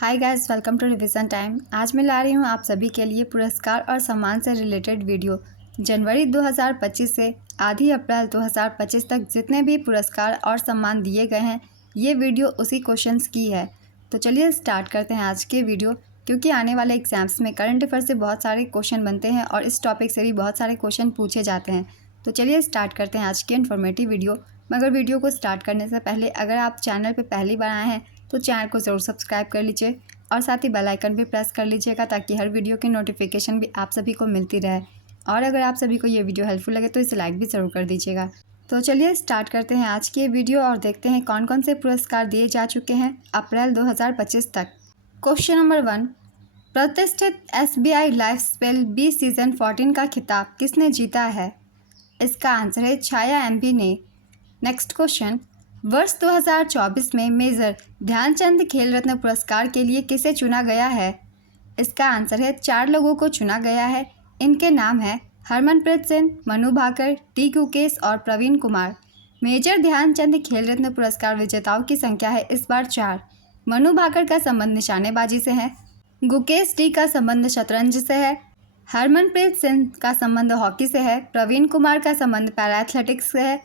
Hi guys, welcome to revision time. आज मैं ला रही हूँ आप सभी के लिए पुरस्कार और सम्मान से रिलेटेड वीडियो। जनवरी 2025 से आधी अप्रैल 2025 तक जितने भी पुरस्कार और सम्मान दिए गए हैं, ये वीडियो उसी क्वेश्चंस की है। तो चलिए स्टार्ट करते हैं आज के वीडियो। क्योंकि आने वाले एग्जाम्स में करंट अफेयर से बहुत सारे क्वेश्चन बनते हैं और इस टॉपिक से भी बहुत सारे क्वेश्चन पूछे जाते हैं। तो चलिए स्टार्ट करते हैं आज की इन्फॉर्मेटिव वीडियो। मगर वीडियो को स्टार्ट करने से पहले अगर आप चैनल पर पहली बार आए हैं तो चैनल को ज़रूर सब्सक्राइब कर लीजिए और साथ ही बेल आइकन भी प्रेस कर लीजिएगा ताकि हर वीडियो की नोटिफिकेशन भी आप सभी को मिलती रहे। और अगर आप सभी को ये वीडियो हेल्पफुल लगे तो इसे लाइक भी ज़रूर कर दीजिएगा। तो चलिए स्टार्ट करते हैं आज की ये वीडियो और देखते हैं कौन कौन से पुरस्कार दिए जा चुके हैं अप्रैल 2025 तक। क्वेश्चन नंबर 1, प्रतिष्ठित SBI life spell bee season 14 का खिताब किसने जीता है? इसका आंसर है छाया MP ने। नेक्स्ट क्वेश्चन, वर्ष 2024 में मेजर ध्यानचंद खेल रत्न पुरस्कार के लिए किसे चुना गया है? इसका आंसर है 4 लोगों को चुना गया है। इनके नाम हैं हरमनप्रीत सिंह, मनु भाकर, टी गुकेश और प्रवीण कुमार। मेजर ध्यानचंद खेल रत्न पुरस्कार विजेताओं की संख्या है इस बार 4। मनु भाकर का संबंध निशानेबाजी से है, गुकेश टी का संबंध शतरंज से है, हरमनप्रीत सिंह का संबंध हॉकी से है, प्रवीण कुमार का संबंध पैरा एथलेटिक्स से है।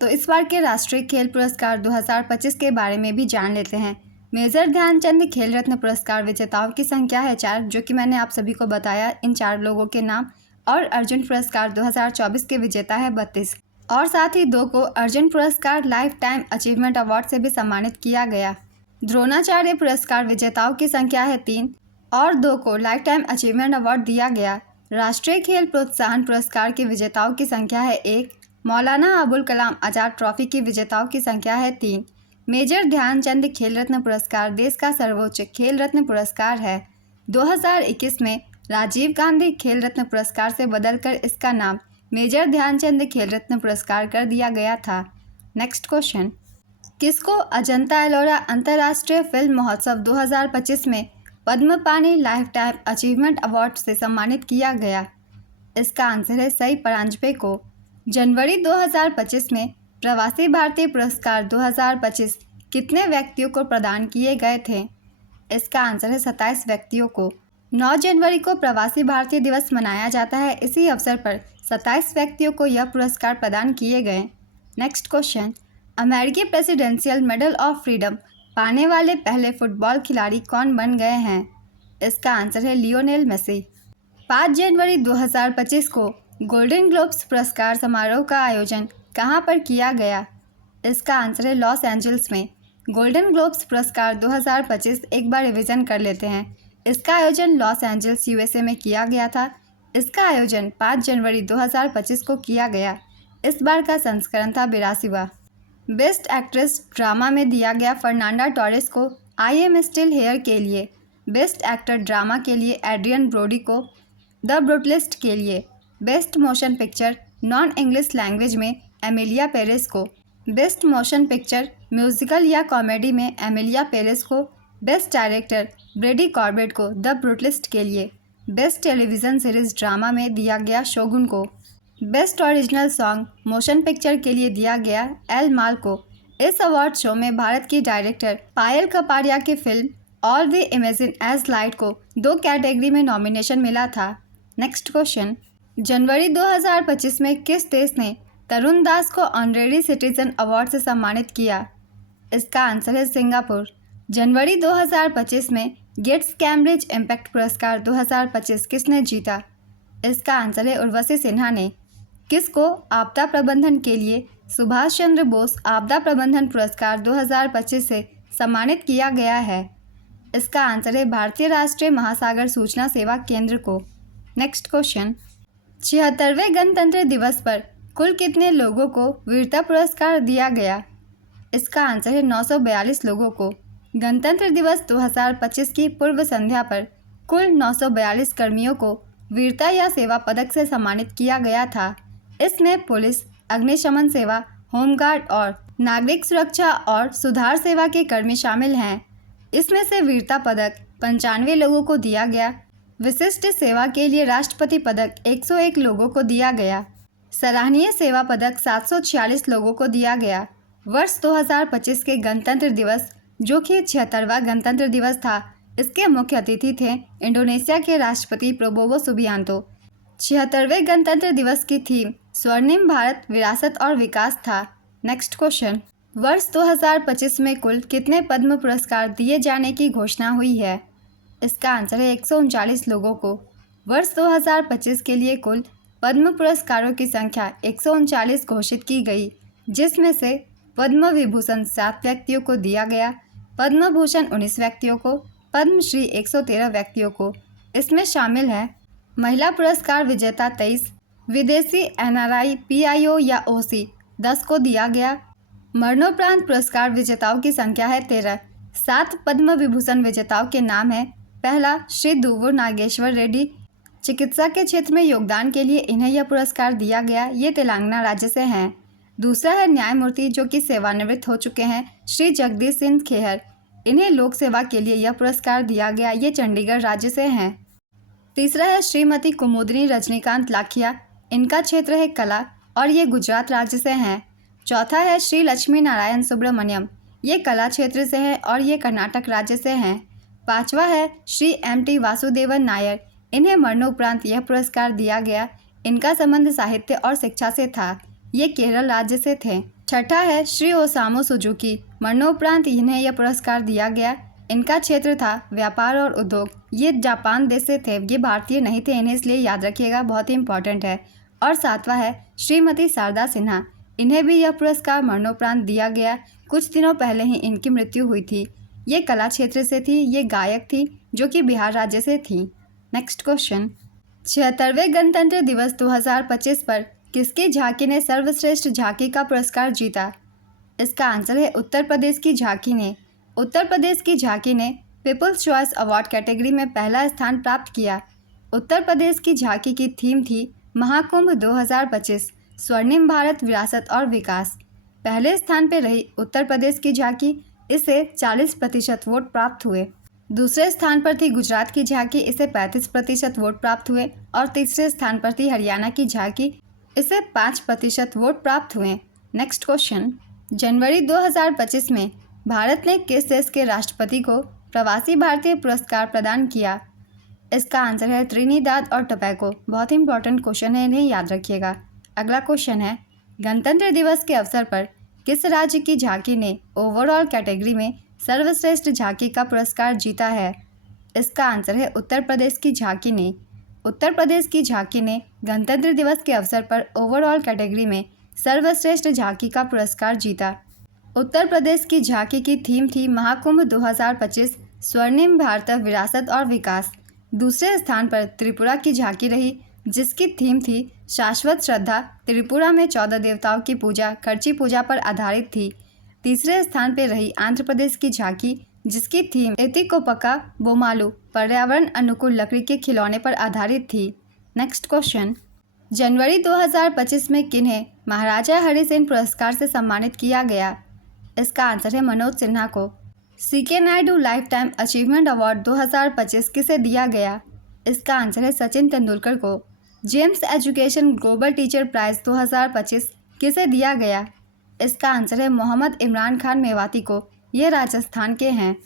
तो इस बार के राष्ट्रीय खेल पुरस्कार 2025 के बारे में भी जान लेते हैं। मेजर ध्यानचंद खेल रत्न पुरस्कार विजेताओं की संख्या है 4, जो कि मैंने आप सभी को बताया इन 4 लोगों के नाम। और अर्जुन पुरस्कार 2024 के विजेता है 32 और साथ ही 2 को अर्जुन पुरस्कार लाइफ टाइम अचीवमेंट अवार्ड से भी सम्मानित किया गया। द्रोणाचार्य पुरस्कार विजेताओं की संख्या है 3 और 2 को लाइफ टाइम अचीवमेंट अवार्ड दिया गया। राष्ट्रीय खेल प्रोत्साहन पुरस्कार के विजेताओं की संख्या है 1। मौलाना अबुल कलाम आज़ाद ट्रॉफी की विजेताओं की संख्या है 3। मेजर ध्यानचंद खेल रत्न पुरस्कार देश का सर्वोच्च खेल रत्न पुरस्कार है। 2021 में राजीव गांधी खेल रत्न पुरस्कार से बदलकर इसका नाम मेजर ध्यानचंद खेल रत्न पुरस्कार कर दिया गया था। नेक्स्ट क्वेश्चन, किसको अजंता एलोरा अंतर्राष्ट्रीय फिल्म महोत्सव 2025 में पद्म पानी लाइफ टाइम अचीवमेंट अवार्ड से सम्मानित किया गया? इसका आंसर है सई परांजपे को। जनवरी 2025 में प्रवासी भारतीय पुरस्कार 2025 कितने व्यक्तियों को प्रदान किए गए थे? इसका आंसर है 27 व्यक्तियों को। 9 जनवरी को प्रवासी भारतीय दिवस मनाया जाता है। इसी अवसर पर 27 व्यक्तियों को यह पुरस्कार प्रदान किए गए। नेक्स्ट क्वेश्चन, अमेरिकी प्रेसिडेंशियल मेडल ऑफ फ्रीडम पाने वाले पहले फुटबॉल खिलाड़ी कौन बन गए हैं? इसका आंसर है लियोनेल मेसी। 5 जनवरी 2025 को गोल्डन ग्लोब्स पुरस्कार समारोह का आयोजन कहां पर किया गया? इसका आंसर है लॉस एंजल्स में। गोल्डन ग्लोब्स पुरस्कार 2025 एक बार रिवीजन कर लेते हैं। इसका आयोजन लॉस एंजल्स USA में किया गया था। इसका आयोजन 5 जनवरी 2025 को किया गया। इस बार का संस्करण था 82वां। बेस्ट एक्ट्रेस ड्रामा में दिया गया फर्नांडा टोरेस को आई एम स्टिल हेयर के लिए। बेस्ट एक्टर ड्रामा के लिए एड्रियन ब्रोडी को। द ब्रूटलिस्ट के लिए best motion picture non English language में एमिलिया पेरेस को। बेस्ट मोशन पिक्चर म्यूजिकल या कॉमेडी में एमिलिया पेरेस को। बेस्ट डायरेक्टर ब्रेडी कॉर्बेट को द ब्रूटलिस्ट के लिए। बेस्ट टेलीविज़न सीरीज ड्रामा में दिया गया शोगुन को। Best original song motion picture के लिए दिया गया एल माल को। इस अवार्ड शो में भारत की डायरेक्टर पायल कपाड़िया की film all we imagine as light को 2 कैटेगरी में नॉमिनेशन मिला था। नेक्स्ट क्वेश्चन, जनवरी 2025 में किस देश ने तरुण दास को ऑनरेरी सिटीजन अवार्ड से सम्मानित किया? इसका आंसर है सिंगापुर। जनवरी 2025 में गेट्स कैम्ब्रिज इम्पैक्ट पुरस्कार 2025 किसने जीता? इसका आंसर है उर्वशी सिन्हा ने। किसको आपदा प्रबंधन के लिए सुभाष चंद्र बोस आपदा प्रबंधन पुरस्कार 2025 से सम्मानित किया गया है? इसका आंसर है भारतीय राष्ट्रीय महासागर सूचना सेवा केंद्र को। नेक्स्ट क्वेश्चन, 76वें गणतंत्र दिवस पर कुल कितने लोगों को वीरता पुरस्कार दिया गया? इसका आंसर है 942 लोगों को। गणतंत्र दिवस 2025 की पूर्व संध्या पर कुल 942 कर्मियों को वीरता या सेवा पदक से सम्मानित किया गया था। इसमें पुलिस, अग्निशमन सेवा, होमगार्ड और नागरिक सुरक्षा और सुधार सेवा के कर्मी शामिल हैं। इसमें से वीरता पदक 95 लोगों को दिया गया। विशिष्ट सेवा के लिए राष्ट्रपति पदक 101 लोगों को दिया गया। सराहनीय सेवा पदक 746 लोगों को दिया गया। वर्ष 2025 के गणतंत्र दिवस, जो कि 76वां गणतंत्र दिवस था, इसके मुख्य अतिथि थे इंडोनेशिया के राष्ट्रपति प्रोबोवो सुबियांतो। 76वें गणतंत्र दिवस की थीम स्वर्णिम भारत विरासत और विकास था। नेक्स्ट क्वेश्चन, वर्ष 2025 में कुल कितने पद्म पुरस्कार दिए जाने की घोषणा हुई है? इसका आंसर है 139 लोगों को। वर्ष 2025 के लिए कुल पद्म पुरस्कारों की संख्या 139 घोषित की गई, जिसमें से पद्म विभूषण 7 व्यक्तियों को दिया गया, पद्म भूषण 19 व्यक्तियों को, पद्मश्री 113 व्यक्तियों को। इसमें शामिल है महिला पुरस्कार विजेता 23, विदेशी NRI, PIO या OC 10 को दिया गया। मरणोपरांत पुरस्कार विजेताओं की संख्या है 13। 7 पद्म विभूषण विजेताओं के नाम है, पहला श्री दुव्वूर नागेश्वर रेड्डी, चिकित्सा के क्षेत्र में योगदान के लिए इन्हें यह पुरस्कार दिया गया, ये तेलंगाना राज्य से हैं। दूसरा है न्यायमूर्ति जो कि सेवानिवृत्त हो चुके हैं, श्री जगदीश सिंह खेहर, इन्हें लोक सेवा के लिए यह पुरस्कार दिया गया, ये चंडीगढ़ राज्य से हैं। तीसरा है श्रीमती कुमुदनी रजनीकांत लाखिया, इनका क्षेत्र है कला और ये गुजरात राज्य से हैं। चौथा है श्री लक्ष्मी नारायण सुब्रमण्यम, ये कला क्षेत्र से हैं और ये कर्नाटक राज्य से हैं। पांचवा है श्री MT वासुदेवन नायर, इन्हें मरणोपरांत यह पुरस्कार दिया गया, इनका संबंध साहित्य और शिक्षा से था, ये केरल राज्य से थे। छठा है श्री ओसामू सुजुकी, मरणोपरांत इन्हें यह पुरस्कार दिया गया, इनका क्षेत्र था व्यापार और उद्योग, ये जापान देश से थे, ये भारतीय नहीं थे, इन्हें इसलिए याद रखिएगा, बहुत ही इंपॉर्टेंट है। और सातवां है श्रीमती शारदा सिन्हा, इन्हें भी यह पुरस्कार मरणोपरांत दिया गया, कुछ दिनों पहले ही इनकी मृत्यु हुई थी, ये कला क्षेत्र से थी, ये गायक थी जो कि बिहार राज्य से थी। नेक्स्ट क्वेश्चन, 76वें गणतंत्र दिवस 2025 पर किसकी झांकी ने सर्वश्रेष्ठ झांकी का पुरस्कार जीता? इसका आंसर है उत्तर प्रदेश की झांकी ने। उत्तर प्रदेश की झांकी ने पीपल्स चॉइस अवार्ड कैटेगरी में पहला स्थान प्राप्त किया। उत्तर प्रदेश की झांकी की थीम थी महाकुंभ 2025 स्वर्णिम भारत विरासत और विकास। पहले स्थान पर रही उत्तर प्रदेश की झांकी, इसे 40% वोट प्राप्त हुए। दूसरे स्थान पर थी गुजरात की झांकी, इसे 35% वोट प्राप्त हुए और तीसरे स्थान पर थी हरियाणा की झांकी, इसे 5% वोट प्राप्त हुए। नेक्स्ट क्वेश्चन, जनवरी 2025 में भारत ने किस देश के राष्ट्रपति को प्रवासी भारतीय पुरस्कार प्रदान किया? इसका आंसर है त्रिनिदाद और टोबैगो। बहुत ही इंपॉर्टेंट क्वेश्चन है, इन्हें याद रखिएगा। अगला क्वेश्चन है, गणतंत्र दिवस के अवसर पर किस राज्य की झांकी ने ओवरऑल कैटेगरी में सर्वश्रेष्ठ झांकी का पुरस्कार जीता है? इसका आंसर है उत्तर प्रदेश की झांकी ने। उत्तर प्रदेश की झांकी ने गणतंत्र दिवस के अवसर पर ओवरऑल कैटेगरी में सर्वश्रेष्ठ झांकी का पुरस्कार जीता। उत्तर प्रदेश की झांकी की थीम थी महाकुंभ 2025 स्वर्णिम भारत विरासत और विकास। दूसरे स्थान पर त्रिपुरा की झांकी रही, जिसकी थीम थी शाश्वत श्रद्धा। त्रिपुरा में 14 देवताओं की पूजा खर्ची पूजा पर आधारित थी। तीसरे स्थान पर रही आंध्र प्रदेश की झांकी, जिसकी थीम एतिकोपका बोमालू पर्यावरण अनुकूल लकड़ी के खिलौने पर आधारित थी। नेक्स्ट क्वेश्चन, जनवरी 2025 में किन्हें महाराजा हरि सिंह पुरस्कार से सम्मानित किया गया? इसका आंसर है मनोज सिन्हा को। CK Naidu life time achievement award 2025 किसे दिया गया? इसका आंसर है सचिन तेंदुलकर को। GEMS education global teacher prize 2025 किसे दिया गया? इसका आंसर है मोहम्मद इमरान खान मेवाती को, ये राजस्थान के हैं।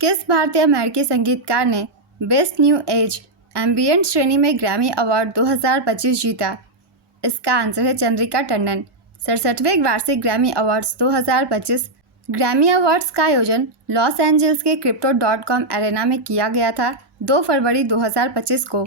किस भारतीय अमेरिकी संगीतकार ने बेस्ट न्यू एज एम्बिएंट श्रेणी में ग्रैमी अवार्ड 2025 जीता? इसका आंसर है चंद्रिका टंडन। 67वें वार्षिक ग्रैमी अवार्ड्स 2025। ग्रैमी अवार्ड्स का आयोजन लॉस एंजल्स के crypto.com एरेना में किया गया था 2 फरवरी 2025 को।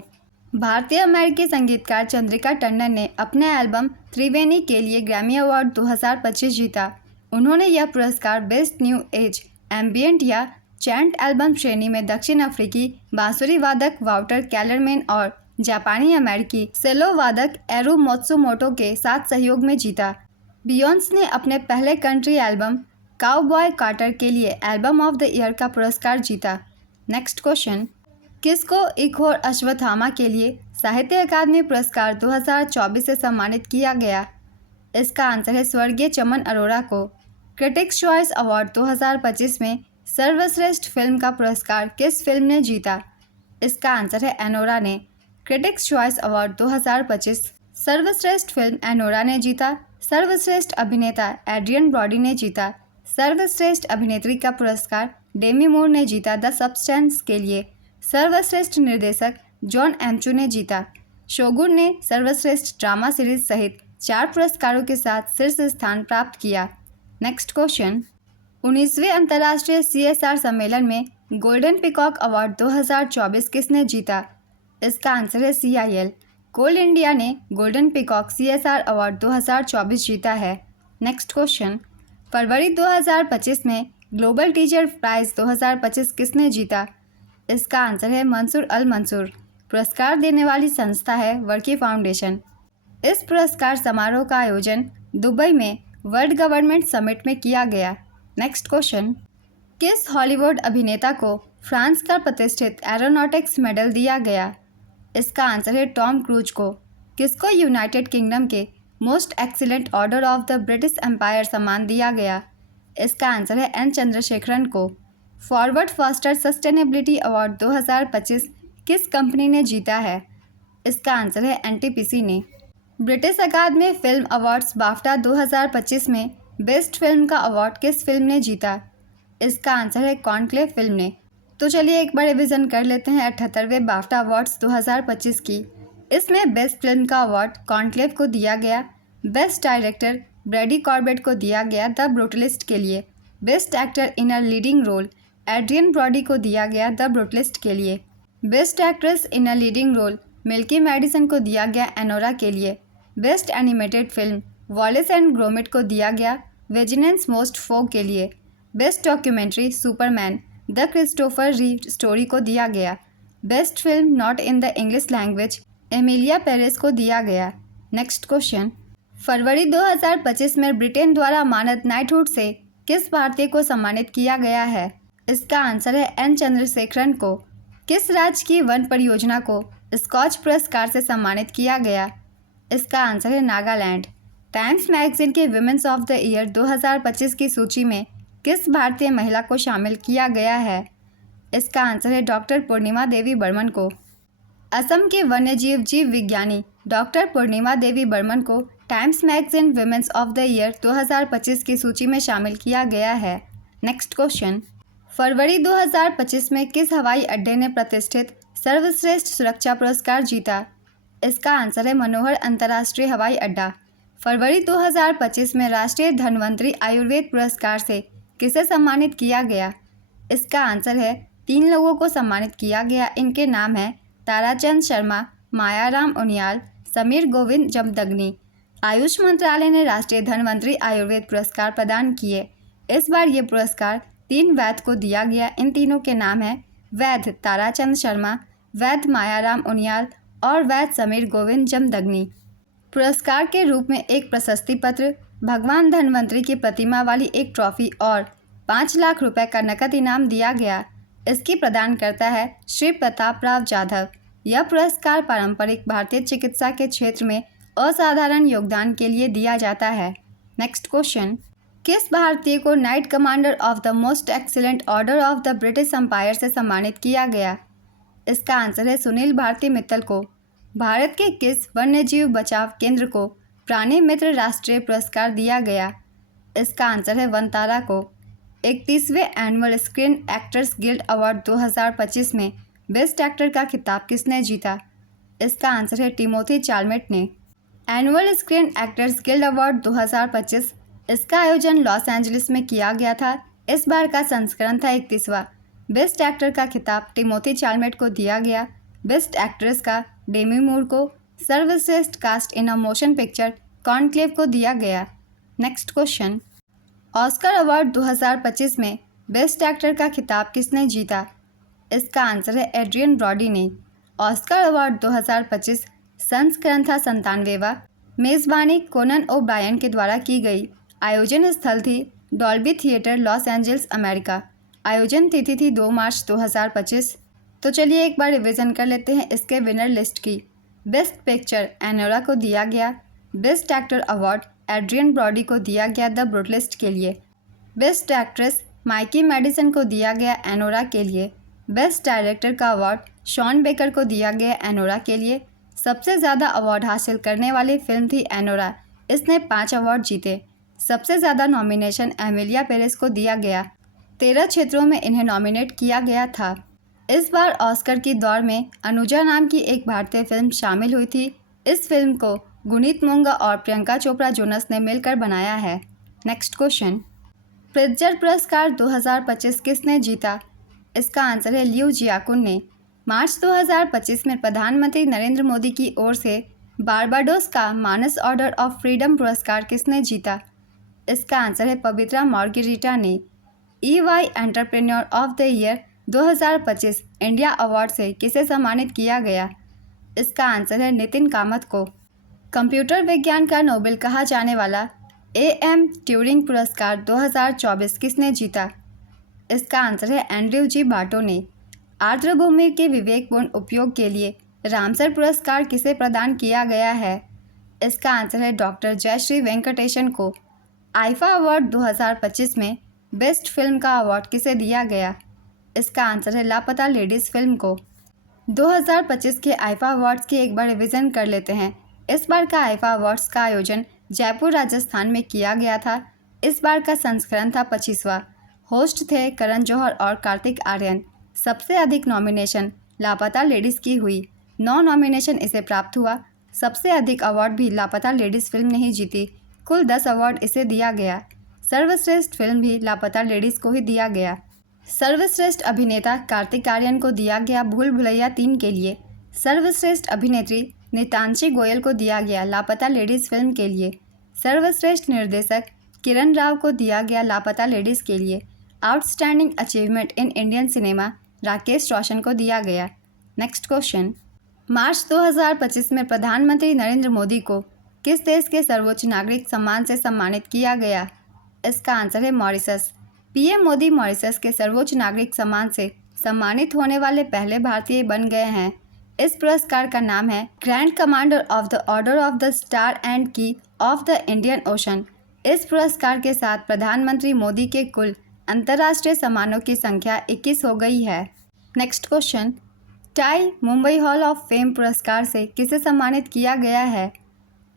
भारतीय अमेरिकी संगीतकार चंद्रिका टंडन ने अपने एल्बम त्रिवेणी के लिए ग्रैमी अवार्ड 2025 जीता। उन्होंने यह पुरस्कार बेस्ट न्यू एज एम्बिएंट या चैंट एल्बम श्रेणी में दक्षिण अफ्रीकी बांसुरी वादक वाउटर कैलरमैन और जापानी अमेरिकी सेलो वादक एरू मोत्सुमोटो के साथ सहयोग में जीता। बियॉन्स ने अपने पहले कंट्री एल्बम काउबॉय कार्टर के लिए एल्बम ऑफ द ईयर का पुरस्कार जीता। नेक्स्ट क्वेश्चन, किसको इखोर अश्वत्थामा के लिए साहित्य अकादमी पुरस्कार 2024 से सम्मानित किया गया? इसका आंसर है स्वर्गीय चमन अरोड़ा को। क्रिटिक्स चॉइस अवार्ड 2025 में सर्वश्रेष्ठ फिल्म का पुरस्कार किस फिल्म ने जीता? इसका आंसर है एनोरा ने। क्रिटिक्स चॉइस अवार्ड 2025 सर्वश्रेष्ठ फिल्म एनोरा ने जीता। सर्वश्रेष्ठ अभिनेता एड्रियन ब्रॉडी ने जीता। सर्वश्रेष्ठ अभिनेत्री का पुरस्कार डेमी मूर ने जीता द सब्सटेंस के लिए। सर्वश्रेष्ठ निर्देशक जॉन एमचू ने जीता। शोगुन ने सर्वश्रेष्ठ ड्रामा सीरीज सहित 4 पुरस्कारों के साथ शीर्ष स्थान प्राप्त किया। नेक्स्ट क्वेश्चन, 19वें अंतर्राष्ट्रीय CSR सम्मेलन में गोल्डन पीकॉक अवार्ड 2024 किसने जीता? इसका आंसर है CIL। कोल इंडिया ने गोल्डन पीकॉक CSR अवार्ड 2024 जीता है। नेक्स्ट क्वेश्चन, फरवरी 2025 में ग्लोबल टीचर प्राइज़ 2025 किसने जीता? इसका आंसर है मंसूर अल मंसूर। पुरस्कार देने वाली संस्था है वर्की फाउंडेशन। इस पुरस्कार समारोह का आयोजन दुबई में वर्ल्ड गवर्नमेंट समिट में किया गया। नेक्स्ट क्वेश्चन, किस हॉलीवुड अभिनेता को फ्रांस का प्रतिष्ठित एरोनॉटिक्स मेडल दिया गया? इसका आंसर है टॉम क्रूज को। किसको यूनाइटेड किंगडम के Most Excellent Order of the British Empire सम्मान दिया गया? इसका आंसर है एन चंद्रशेखरन को। फॉरवर्ड फास्टर सस्टेनेबिलिटी अवार्ड 2025 किस कंपनी ने जीता है? इसका आंसर है NTPC ने। ब्रिटिश अकादमी फिल्म अवार्ड्स बाफ्टा 2025 में बेस्ट फिल्म का अवार्ड किस फिल्म ने जीता? इसका आंसर है कॉन्क्लेव फिल्म ने। तो चलिए एक बार रिवीजन कर लेते हैं 78वें बाफ्टा अवार्ड्स 2025 की। इसमें बेस्ट फिल्म का अवार्ड कॉन्क्लेव को दिया गया। बेस्ट डायरेक्टर ब्रैडी कॉर्बेट को दिया गया द ब्रूटलिस्ट के लिए। Best actor in a leading role Adrien Brody को दिया गया द ब्रूटलिस्ट के लिए। Best actress in a leading role Mikey Madison को दिया गया एनोरा के लिए। Best animated film Wallace and Gromit को दिया गया विजिलेंस मोस्ट फोक के लिए। Best documentary Superman the Christopher Reeve story को दिया गया। Best film not in the English language Emilia Perez को दिया गया। नेक्स्ट क्वेश्चन, फरवरी 2025 में ब्रिटेन द्वारा मानद नाइटहुड से किस भारतीय को सम्मानित किया गया है? इसका आंसर है एन चंद्रशेखरन को। किस राज्य की वन परियोजना को स्कॉच पुरस्कार से सम्मानित किया गया? इसका आंसर है नागालैंड। टाइम्स मैगजीन के विमेंस ऑफ द ईयर 2025 की सूची में किस भारतीय महिला को शामिल किया गया है? इसका आंसर है डॉक्टर पूर्णिमा देवी बर्मन को। असम के वन्यजीव जीव विज्ञानी डॉक्टर पूर्णिमा देवी बर्मन को times magazine women's of the year 2025 की सूची में शामिल किया गया है। नेक्स्ट क्वेश्चन, फरवरी 2025 में किस हवाई अड्डे ने प्रतिष्ठित सर्वश्रेष्ठ सुरक्षा पुरस्कार जीता? इसका आंसर है मनोहर अंतर्राष्ट्रीय हवाई अड्डा। फरवरी 2025 में राष्ट्रीय धन्वंतरी आयुर्वेद पुरस्कार से किसे सम्मानित किया गया? इसका आंसर है 3 लोगों को सम्मानित किया गया। इनके नाम हैं ताराचंद शर्मा, मायाराम उनियाल, समीर गोविंद जमदग्नि। आयुष मंत्रालय ने राष्ट्रीय धन्वंतरी आयुर्वेद पुरस्कार प्रदान किए। इस बार ये पुरस्कार 3 वैद्य को दिया गया। इन तीनों के नाम हैं वैद्य ताराचंद शर्मा, वैद्य मायाराम उनियाल और वैद्य समीर गोविंद जमदग्नि। पुरस्कार के रूप में एक प्रशस्ति पत्र, भगवान धन्वंतरी की प्रतिमा वाली एक ट्रॉफी और 5 लाख रुपए का नकद इनाम दिया गया। इसकी प्रदान करता है श्री प्रताप राव जाधव। यह पुरस्कार पारंपरिक भारतीय चिकित्सा के क्षेत्र में असाधारण योगदान के लिए दिया जाता है। नेक्स्ट क्वेश्चन, किस भारतीय को knight commander of the Most Excellent Order of the British Empire से सम्मानित किया गया? इसका आंसर है सुनील भारती मित्तल को। भारत के किस वन्यजीव बचाव केंद्र को प्राणी मित्र राष्ट्रीय पुरस्कार दिया गया? इसका आंसर है वनतारा को। 31वें annual screen actors guild award 2025 में बेस्ट एक्टर का खिताब किसने जीता? इसका आंसर है टिमोथी चालमेट ने। Annual screen actors guild award 2025 इसका आयोजन लॉस एंजलिस में किया गया था। इस बार का संस्करण था 31वां। बेस्ट एक्टर का खिताब टिमोथी चालमेट को दिया गया। बेस्ट एक्ट्रेस का डेमी मूर को। सर्वश्रेष्ठ cast in a motion picture Conclave को दिया गया। नेक्स्ट क्वेश्चन, ऑस्कर अवार्ड 2025 में बेस्ट एक्टर का खिताब किसने जीता? इसका आंसर है एड्रियन ब्रॉडी ने। ऑस्कर अवार्ड 2025 संस्करण था 97वां। मेज़बानी कोनन ओब्रायन के द्वारा की गई। आयोजन स्थल थी Dolby theatre Los Angeles America. आयोजन तिथि थी 2 मार्च 2025। तो चलिए एक बार रिवीजन कर लेते हैं इसके विनर लिस्ट की। बेस्ट पिक्चर एनोरा को दिया गया। Best actor award Adrien Brody को दिया गया द ब्रूटलिस्ट के लिए। बेस्ट एक्ट्रेस माइकी मैडिसन को दिया गया एनोरा के लिए। बेस्ट डायरेक्टर का अवार्ड शॉन बेकर को दिया गया एनोरा के लिए। सबसे ज़्यादा अवार्ड हासिल करने वाली फिल्म थी एनोरा। इसने 5 अवार्ड जीते। सबसे ज़्यादा नॉमिनेशन एमिलिया पेरेस को दिया गया। 13 क्षेत्रों में इन्हें नॉमिनेट किया गया था। इस बार ऑस्कर की दौड़ में अनुजा नाम की एक भारतीय फिल्म शामिल हुई थी। इस फिल्म को गुनीत मोंगा और प्रियंका चोपड़ा जोनस ने मिलकर बनाया है। नेक्स्ट क्वेश्चन, प्रित्जर पुरस्कार 2025 किसने जीता? इसका आंसर है लियू जियाकुन ने। मार्च 2025 में प्रधानमंत्री नरेंद्र मोदी की ओर से बारबाडोस का मानस ऑर्डर ऑफ फ्रीडम पुरस्कार किसने जीता? इसका आंसर है पवित्रा मार्गेरिटा ने। EY entrepreneur of the year 2025 India award से किसे सम्मानित किया गया? इसका आंसर है नितिन कामत को। कंप्यूटर विज्ञान का नोबेल कहा जाने वाला AM ट्यूरिंग पुरस्कार 2024 किसने जीता? इसका आंसर है एंड्रयू जी बाटो ने। आर्द्रभूमि के विवेकपूर्ण उपयोग के लिए रामसर पुरस्कार किसे प्रदान किया गया है? इसका आंसर है डॉक्टर जयश्री वेंकटेशन को। आईफा अवार्ड 2025 में बेस्ट फिल्म का अवार्ड किसे दिया गया? इसका आंसर है लापता लेडीज़ फिल्म को। 2025 के आईफा अवार्ड्स की एक बार रिवीजन कर लेते हैं। इस बार का आईफा अवार्ड्स का आयोजन जयपुर राजस्थान में किया गया था। इस बार का संस्करण था 25वां। होस्ट थे करण जौहर और कार्तिक आर्यन। सबसे अधिक नॉमिनेशन लापता लेडीज़ की हुई, 9 नॉमिनेशन इसे प्राप्त हुआ। सबसे अधिक अवार्ड भी लापता लेडीज़ फिल्म ने ही जीती, कुल 10 अवार्ड इसे दिया गया। सर्वश्रेष्ठ फिल्म भी लापता लेडीज़ को ही दिया गया। सर्वश्रेष्ठ अभिनेता कार्तिक आर्यन को दिया गया भूल भुलैया 3 के लिए। सर्वश्रेष्ठ अभिनेत्री नीतांशी गोयल को दिया गया लापता लेडीज़ फिल्म के लिए। सर्वश्रेष्ठ निर्देशक किरण राव को दिया गया लापता लेडीज़ के लिए। Outstanding achievement in Indian cinema Rakesh Roshan को दिया गया। नेक्स्ट क्वेश्चन, मार्च 2025 में प्रधानमंत्री नरेंद्र मोदी को किस देश के सर्वोच्च नागरिक सम्मान से सम्मानित किया गया? इसका आंसर है मॉरिशस। PM मोदी मॉरिशस के सर्वोच्च नागरिक सम्मान से सम्मानित होने वाले पहले भारतीय बन गए हैं। इस पुरस्कार का नाम है grand commander of the order of the star and की ऑफ द इंडियन ओशन। इस पुरस्कार के साथ प्रधानमंत्री मोदी के कुल अंतर्राष्ट्रीय सम्मानों की संख्या 21 हो गई है। Next question, tie Mumbai hall of fame पुरस्कार से किसे सम्मानित किया गया है?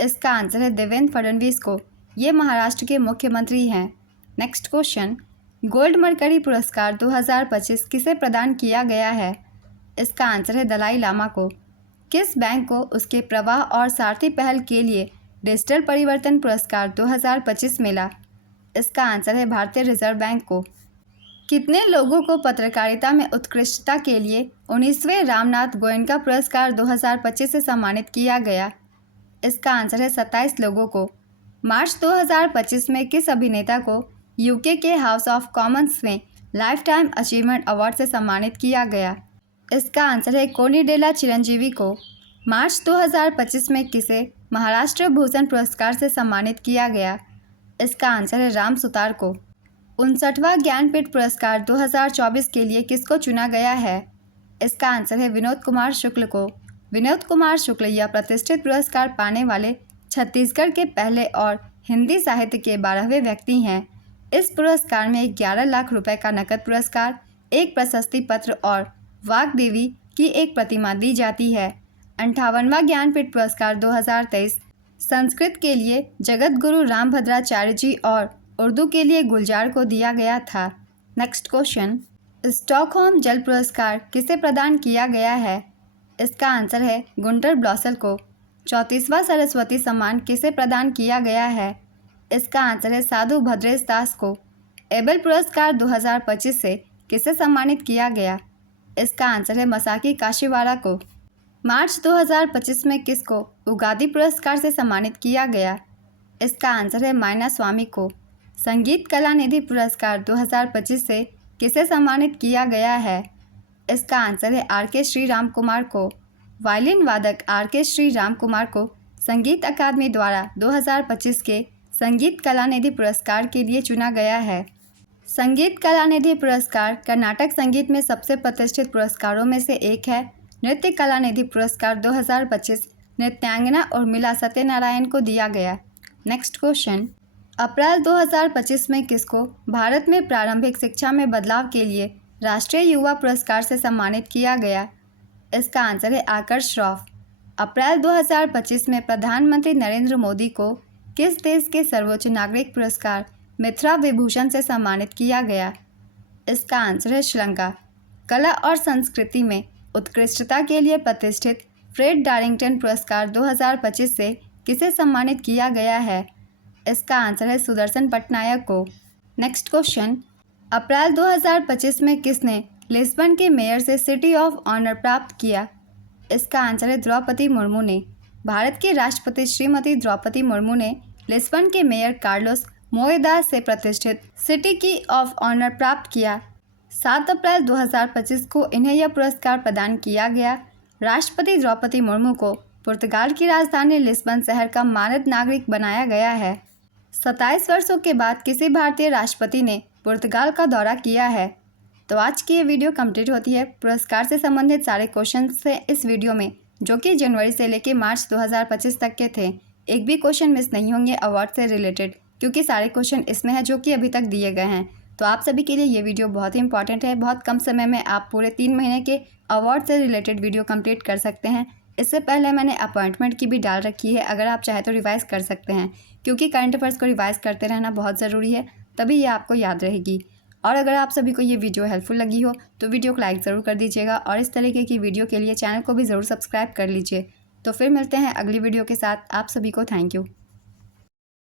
इसका आंसर है देवेंद्र फडणवीस को। ये महाराष्ट्र के मुख्यमंत्री हैं। नेक्स्ट क्वेश्चन, गोल्ड मरकरी पुरस्कार 2025 किसे प्रदान किया गया है? इसका आंसर है दलाई लामा को। किस बैंक को उसके प्रवाह और सारथी पहल के लिए डिजिटल परिवर्तन पुरस्कार 2025 मिला? इसका आंसर है भारतीय रिजर्व बैंक को। कितने लोगों को पत्रकारिता में उत्कृष्टता के लिए 19वें रामनाथ गोयनका पुरस्कार 2025 से सम्मानित किया गया? इसका आंसर है 27 लोगों को। मार्च 2025 में किस अभिनेता को यूके के हाउस ऑफ कॉमन्स में लाइफ टाइम अचीवमेंट अवार्ड से सम्मानित किया गया? इसका आंसर है कोनिडेला चिरंजीवी को। मार्च 2025 में किसे महाराष्ट्र भूषण पुरस्कार से सम्मानित किया गया? इसका आंसर है राम सुतार को। 59वां ज्ञानपीठ पुरस्कार 2024 के लिए किसको चुना गया है? इसका आंसर है विनोद कुमार शुक्ल को। विनोद कुमार शुक्ल यह प्रतिष्ठित पुरस्कार पाने वाले छत्तीसगढ़ के पहले और हिंदी साहित्य के 12वें व्यक्ति हैं। इस पुरस्कार में 11 लाख रुपए का नकद पुरस्कार, एक प्रशस्ति पत्र और वाग्देवी की एक प्रतिमा दी जाती है। 58वां ज्ञानपीठ पुरस्कार 2023 संस्कृत के लिए जगत गुरु रामभद्राचार्य जी और उर्दू के लिए गुलजार को दिया गया था। नेक्स्ट क्वेश्चन, स्टॉकहोम जल पुरस्कार किसे प्रदान किया गया है? इसका आंसर है गुंटर ब्लॉसल को। 34वां सरस्वती सम्मान किसे प्रदान किया गया है? इसका आंसर है साधु भद्रेश दास को। एबल पुरस्कार 2025 से किसे सम्मानित किया गया? इसका आंसर है मसाकी काशीवाड़ा को। मार्च 2025 में किसको उगादी पुरस्कार से सम्मानित किया गया? इसका आंसर है मायना स्वामी को। संगीत कला निधि पुरस्कार 2025 से किसे सम्मानित किया गया है? इसका आंसर है RK श्री राम कुमार को। वायलिन वादक RK श्री राम कुमार को संगीत अकादमी द्वारा 2025 के संगीत कला निधि पुरस्कार के लिए चुना गया है। संगीत कला निधि पुरस्कार कर्नाटक संगीत में सबसे प्रतिष्ठित पुरस्कारों में से एक है। नृत्य कला निधि पुरस्कार 2025 नृत्यांगना उर्मिला सत्यनारायण को दिया गया। नेक्स्ट क्वेश्चन, अप्रैल 2025 में किसको भारत में प्रारंभिक शिक्षा में बदलाव के लिए राष्ट्रीय युवा पुरस्कार से सम्मानित किया गया? इसका आंसर है आकर्ष श्रॉफ। अप्रैल 2025 में प्रधानमंत्री नरेंद्र मोदी को किस देश के सर्वोच्च नागरिक पुरस्कार मिथ्रा विभूषण से सम्मानित किया गया? इसका आंसर है श्रीलंका। कला और संस्कृति में उत्कृष्टता के लिए प्रतिष्ठित फ्रेड डारिंगटन पुरस्कार 2025 से किसे सम्मानित किया गया है? इसका आंसर है सुदर्शन पटनायक को। नेक्स्ट क्वेश्चन, अप्रैल 2025 में किसने लिस्बन के मेयर से सिटी ऑफ ऑनर प्राप्त किया? इसका आंसर है द्रौपदी मुर्मू ने। भारत की राष्ट्रपति श्रीमती द्रौपदी मुर्मू ने लिस्बन के मेयर कार्लोस मोएदास से प्रतिष्ठित सिटी की ऑफ ऑनर प्राप्त किया। 7 अप्रैल 2025 को इन्हें यह पुरस्कार प्रदान किया गया। राष्ट्रपति द्रौपदी मुर्मू को पुर्तगाल की राजधानी लिस्बन शहर का मानद नागरिक बनाया गया है। 27 वर्षों के बाद किसी भारतीय राष्ट्रपति ने पुर्तगाल का दौरा किया है? तो आज की ये वीडियो कंप्लीट होती है। पुरस्कार से संबंधित सारे क्वेश्चन से इस वीडियो में, जो कि जनवरी से लेकर मार्च 2025 तक के थे। एक भी क्वेश्चन मिस नहीं होंगे अवार्ड से रिलेटेड, क्योंकि सारे क्वेश्चन इसमें है जो कि अभी तक दिए गए हैं। तो आप सभी के लिए ये वीडियो बहुत ही इंपॉर्टेंट है। बहुत कम समय में आप पूरे 3 महीने के अवार्ड से रिलेटेड वीडियो कंप्लीट कर सकते हैं। इससे पहले मैंने अपॉइंटमेंट की भी डाल रखी है, अगर आप चाहें तो रिवाइज़ कर सकते हैं, क्योंकि करंट अफेयर्स को रिवाइज़ करते रहना बहुत ज़रूरी है, तभी ये आपको याद रहेगी। और अगर आप सभी को ये वीडियो हेल्पफुल लगी हो तो वीडियो को लाइक ज़रूर कर दीजिएगा और इस तरीके की वीडियो के लिए चैनल को भी ज़रूर सब्सक्राइब कर लीजिए। तो फिर मिलते हैं अगली वीडियो के साथ। आप सभी को थैंक यू।